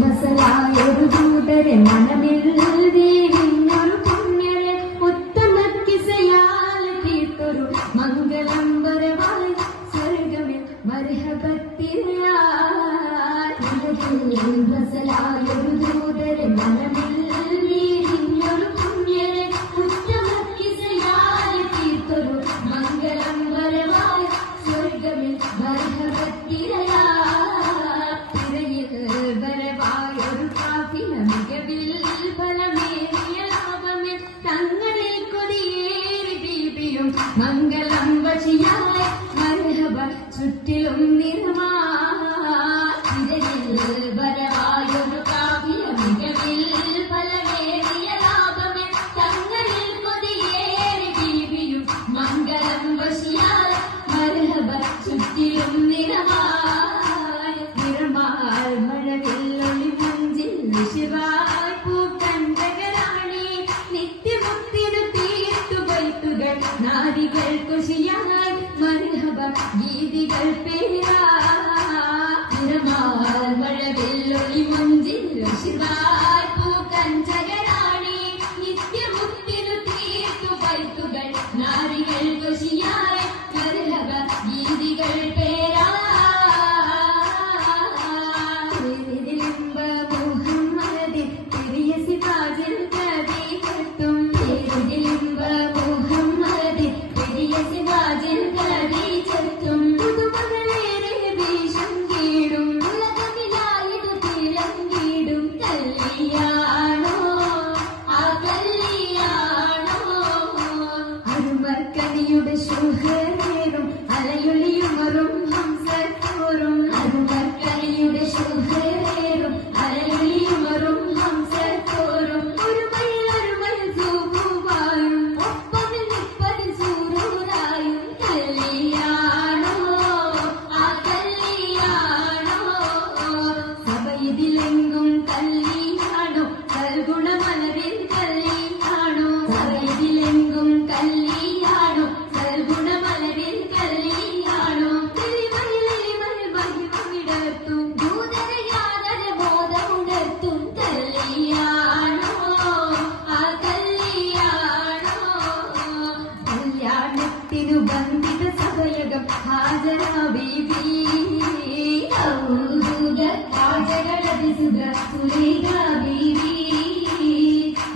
മസലായൊരു ദൂതരെ മനമിൽ ദേവിഞ്ഞൊരു പുണ്യരെ ഉത്തമ കിസയാൽ തീർത്തൊരു മംഗളം വരവായി സ്വർഗമിൽ മർഹബത്തിനായി മസലായൊരു ദൂതരെ മനമിൽ ദേവിഞ്ഞൊരു പുണ്യരെ ഉത്തമ കിസയാൽ തീർത്തൊരു മംഗളം വരവായി സ്വർഗമിൽ മർഹബത്തിനായി മംഗളം വശിയായി മർഹബ ചുറ്റിലും നിറമായിൽ വരവായൊരു കാവ്യ മികവിൽ ഫലമേറിയ ലാഭമേ തങ്ങളിൽ കൊതിയേറി ദീപിയും മംഗളം വശിയായി മർഹബ ചുറ്റിലും നിറമായി നിറമാൽ മഴവില്ലൊളി മഞ്ചിൽ ശിവായി പൂക്കണ്ടകരാണി നിത്യമുക്തിരു തീർത്തുകൾ നാരികൾ കുശിയായി മർഹബ ഗീതികൾ പേരാൽ മഴവില്ലൊളി മഞ്ചിൽ ശിവായി പൂക്കഞ്ചകരാണി നിത്യമുക്തിരു തീർത്തുകൾ നാരികൾ കുശിയായി മർഹബ ഗീതികൾ പേരാ മുഹമ്മദ് പെരിയ സിവാജിൽ കവി കത്തും ശിവാജിൽ കവി ചത്തും പുതുമകളേറെ വീശം കീടും ഉലകമിലായിടു തിളങ്ങിടും കല്യാണോ ആ കല്യാണോ അരുമർക്കനിയുടെ ശുഹരേറും അലയൊളിയുമറും ഹംസത്തോറും അരുമർക്കനിയുടെ ശുഹരേറും അലയൊളിയുമറും ഹംസത്തോറും ഒരു മയിൽ സൂവായും ഒപ്പമിൽ നിപ്പതിൽ സൂരൂരായും കല്യാണോ ആ കല്യാണോ സഭയിതിലെങ്കും കല്യാണോ സൽഗുണമലരിൽ കല്യാണോ സഭയിതിലെങ്കും കല്യാണോ സൽഗുണമലരിൽ കല്യാണോ മഹിമമിടത്തും ദൂതരയാതര ബോധമുണർത്തും കല്യാണോ ആ കല്യാണോ കല്യാണത്തിനു ബന്ധിത സഭയകം ഹാജരാ ബീബി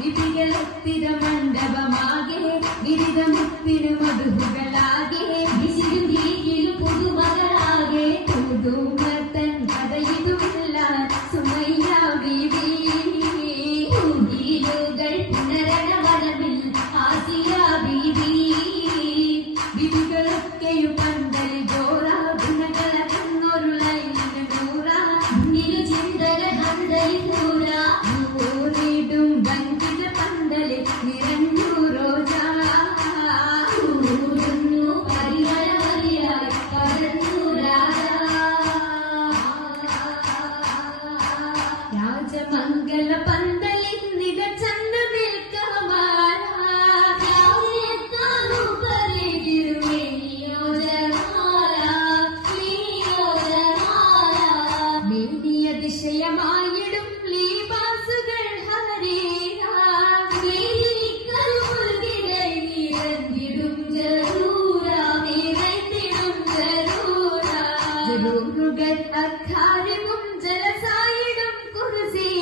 വിപികളത്തിര മണ്ഡപമാകെ വിരിതമുത്തിനു മധുകളാകെ വിശിരും ഭീകിലും പുതുമകളാകെ പുതുമത്തൻ കഥയിതുമില്ല സുമയ്യ ബീബി ൂകൾ പുനരണ വനവിൽ ആസിയ ബീബി ബിബികളൊക്കെയും പന്തൽ ജോറ ഗുണകള കണ്ണൊരു ലൈനിന് നൂറ മുന്നിലു ചിന്തക ഹന്തലി നൂറ ൂറിടും ബന്ധിത പന്തല് നിറഞ്ഞു റോജ ൂറുന്നു പരിമള മതിയായി പരന്നു രാജമംഗല പന്തലിൽ നികച്ചന്നു ദിശയമായിടും ലീബാസുകൾ ഹരേരാണ്ടിടും ജറൂറുകൾ അക്കാര്യവും ജലസായിടും കുറുസീനാകും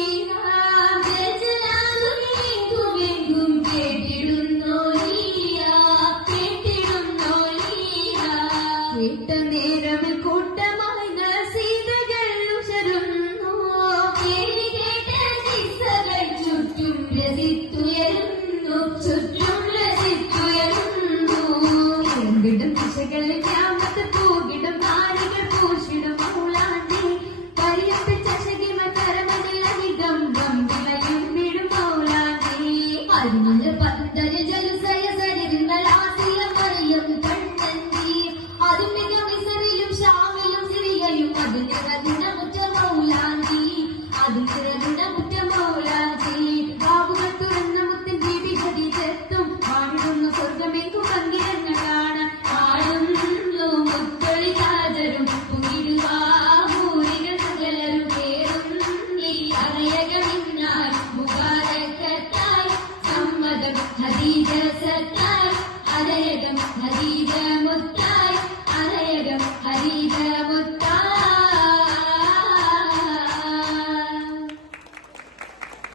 കേട്ട നേരമിൽ കൂട്ടമായി നസീതകൾ ഉഷരുന്നു ചുറ്റും രസിത്തുയരുന്നു എന്തിടും ദിശകളിൽ ഗ്രാമത്ത് പൂകിടും നാരികൾ പൂശിടും മൗലാണ്ടി പരിയത്ത് ചശകിമ കരമതിൽ അധികം ഗംഭീരയും വിടും മൗലാണ്ടി അതിനുള്ള പന്തലിൽ ജലുസയ സരിങ്ങൾ ആസിയ മറിയം കണ്ണന്തി അതും മികവിസറിലും ഷാമിലും സിറിയയും അതിന്റെ ഗുണമുറ്റ മൗലാണ്ടി അതിന്റെ ഗുണമുറ്റ മൗലാണ്ടി ബാബുകൾ തുറന്ന മുത്തൻ ദീപി ഗതിച്ചെത്തും പാടുന്ന സ്വർഗമേക്കും പങ്കിരങ്ങ കാണാൻ ആടുന്നു മുത്തൊളി രാജരും പുകിടുവാ ഭൂരികൾ സകലരും കേര അതേകം ഖദീജ മുത്ത